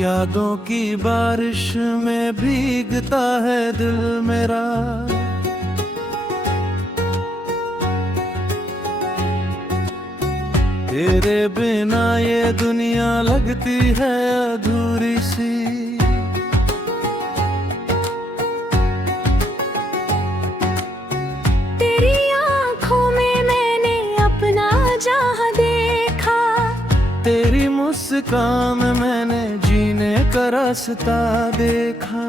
यादों की बारिश में भीगता है दिल मेरा। तेरे बिना ये दुनिया लगती है अधूरी सी। तेरी आंखों में मैंने अपना जहां देखा, तेरी मुस्कान में मैंने जीने का रास्ता देखा।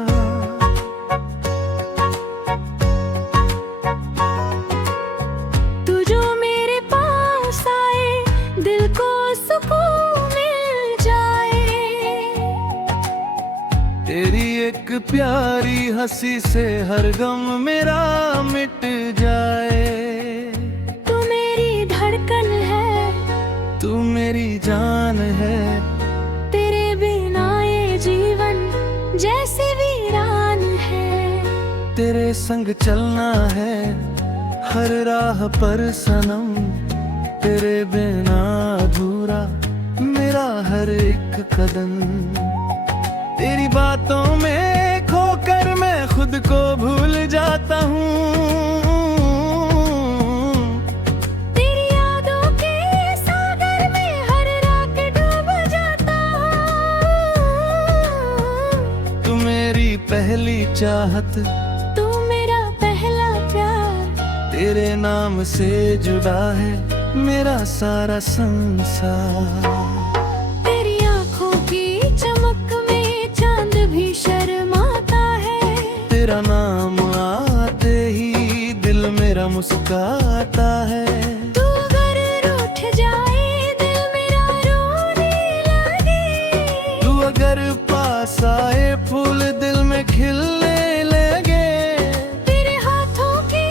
तू जो मेरे पास आए दिल को सुकून मिल जाए। तेरी एक प्यारी हंसी से हर गम मेरा मिट जाए। तू मेरी धड़कन है, तू मेरी जान है। तेरे बिना ये जीवन जैसे वीरान है। तेरे संग चलना है हर राह पर सनम। तेरे बिना अधूरा मेरा हर एक कदम। तेरी बातों में खोकर मैं खुद को भूल जाता हूँ। तेरी यादों के सागर में हर रात डूब जाता हूँ। तू मेरी पहली चाहत, तू मेरा पहला प्यार। तेरे नाम से जुड़ा है मेरा सारा संसार। तेरी आंखों की चमक में चांद भी शर्माता है। तेरा नाम आते ही दिल मेरा मुस्कुराता है। तू अगर रूठ जाए दिल मेरा रोने लगे। तू अगर पास आए फूल दिल में खिलने लगे। तेरे हाथों की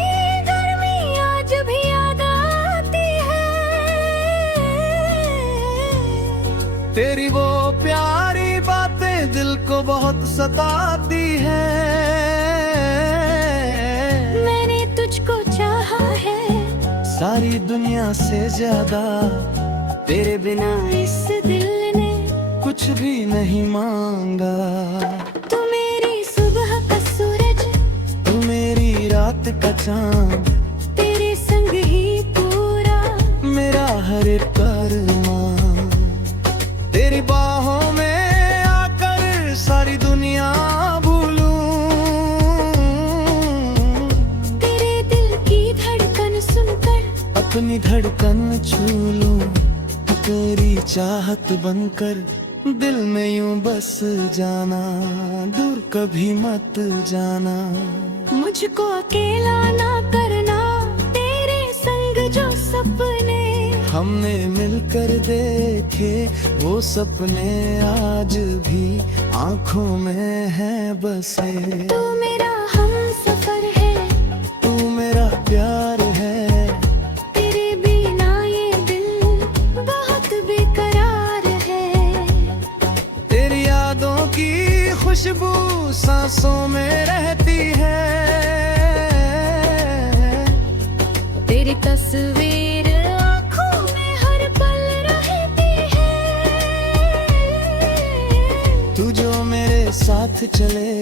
गर्मी आज भी याद आती है। तेरी वो प्यारी बातें दिल को बहुत सताती है। मैंने तुझको चाहा है सारी दुनिया से ज्यादा। तेरे बिना इस दिल ने कुछ भी नहीं मांगा। तू मेरी सुबह का सूरज, तू मेरी रात का चांद। तेरे संग ही पूरा मेरा हर एक अरमान। तेरी बाहों में आकर सारी दुनिया भूलूं। तेरे दिल की धड़कन सुनकर अपनी धड़कन छू लूं। तेरी चाहत बनकर दिल में यूं बस जाना। दूर कभी मत जाना। मुझको अकेला ना करना। तेरे संग जो सपने हमने मिलकर देखे वो सपने आज भी आंखों में है बसे। तू मेरा हमसफर है, तू मेरा प्यार है। तेरे बिना ये दिल बहुत बेकरार है। तेरी यादों की खुशबू सांसों में रहती है। तेरी तस्वीर आँखों में हर पल रहती है। तू जो मेरे साथ चले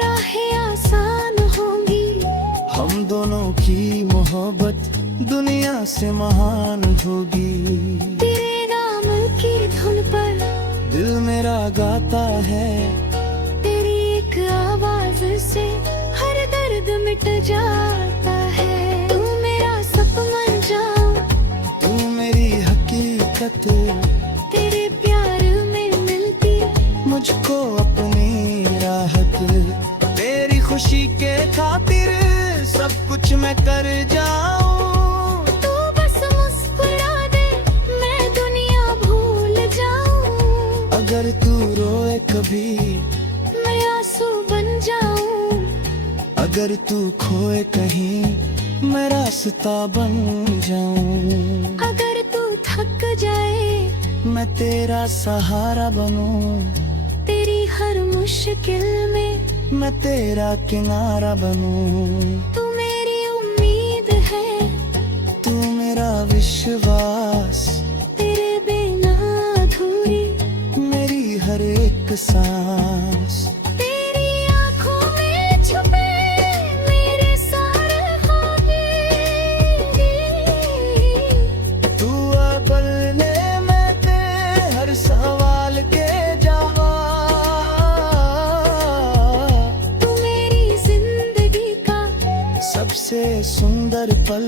राहें आसान होंगी। हम दोनों की मोहब्बत दुनिया से महान होगी। तेरे नाम की धुन पर दिल मेरा गाता है। तेरी एक आवाज से हर दर्द मिट जाता है। तू मेरा सपना जाऊं, तू मेरी हकीकत। तेरे प्यार में मिलती मुझको अपनी राहत। तेरी खुशी के खातिर सब कुछ मैं कर जाऊं। तू बस मुस्कुरा दे मैं दुनिया भूल जाऊं। अगर तू रोए कभी मैं आंसू बन जाऊं। अगर तू खोए कहीं मैं रास्ता बन जाऊं। अगर तू थक जाए मैं तेरा सहारा बनूं। तेरी हर मुश्किल में मैं तेरा किनारा बनूं। तू मेरी उम्मीद है, तू मेरा विश्वास। तेरे बिना अधूरी मेरी हर एक एक सांस। तेरी आंखों में छुपे मेरे सारे ख्वाब, तू अबलने में ते हर सवाल के जवाब। तू मेरी जिंदगी का सबसे सुंदर पल,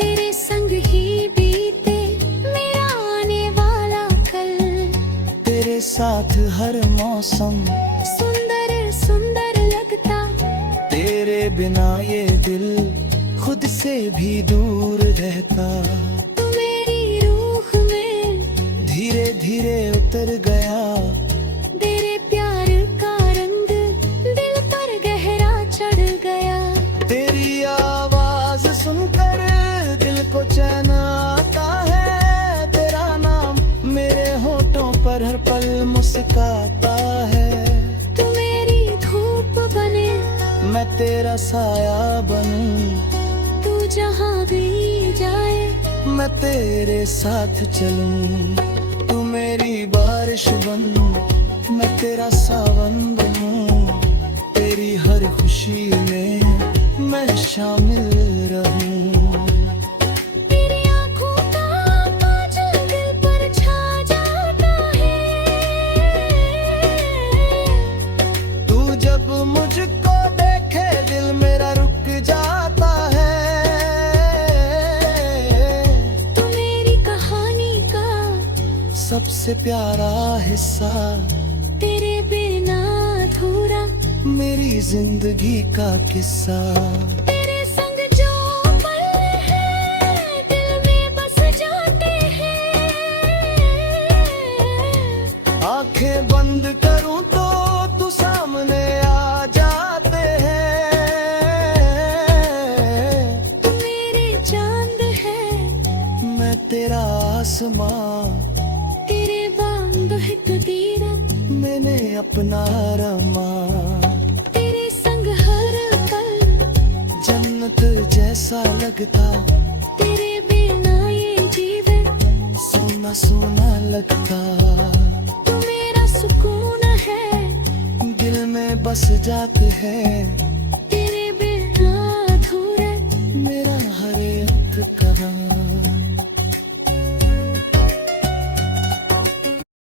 तेरे संग ही बीते मेरा आने वाला कल। तेरे साथ हर मौसम सुंदर सुंदर लगता, तेरे बिना ये दिल खुद से भी दूर रहता। तू मेरी रूह में धीरे धीरे उतर गया, तेरे प्यार का रंग दिल पर गहरा चढ़ गया। तेरी आवाज सुनकर दिल को चैन आता है। तेरा नाम मेरे होठों पर हर पल मुस्काता है। तू मेरी धूप बने, मैं तेरा साया बनूं, तू जहाँ भी जाए मैं तेरे साथ चलूं। तू मेरी बारिश बन, मैं तेरा सावन बनूं। तेरी हर खुशी में मैं शामिल रहूं। तेरी आंखों का काजल दिल पर छा जाता है। तू जब मुझको देखे दिल मेरा रुक जाता है। तू मेरी कहानी का सबसे प्यारा हिस्सा, तेरे बिना अधूरा मेरी जिंदगी का किस्सा। तेरे संग जो पल है दिल में बस जाते हैं। आंखें बंद करूं तो तू सामने आ जाते हैं। तू मेरे चांद है, मैं तेरा आसमां, तेरे बांध है तकदीर, मैंने अपना रमा। तेरे संग हर पल जन्नत जैसा लगता, तेरे बिना ये जीवन सोना सोना लगता। तू मेरा सुकून है, दिल में बस जाते हैं। तेरे बिना अधूरा मेरा हर एक कदम।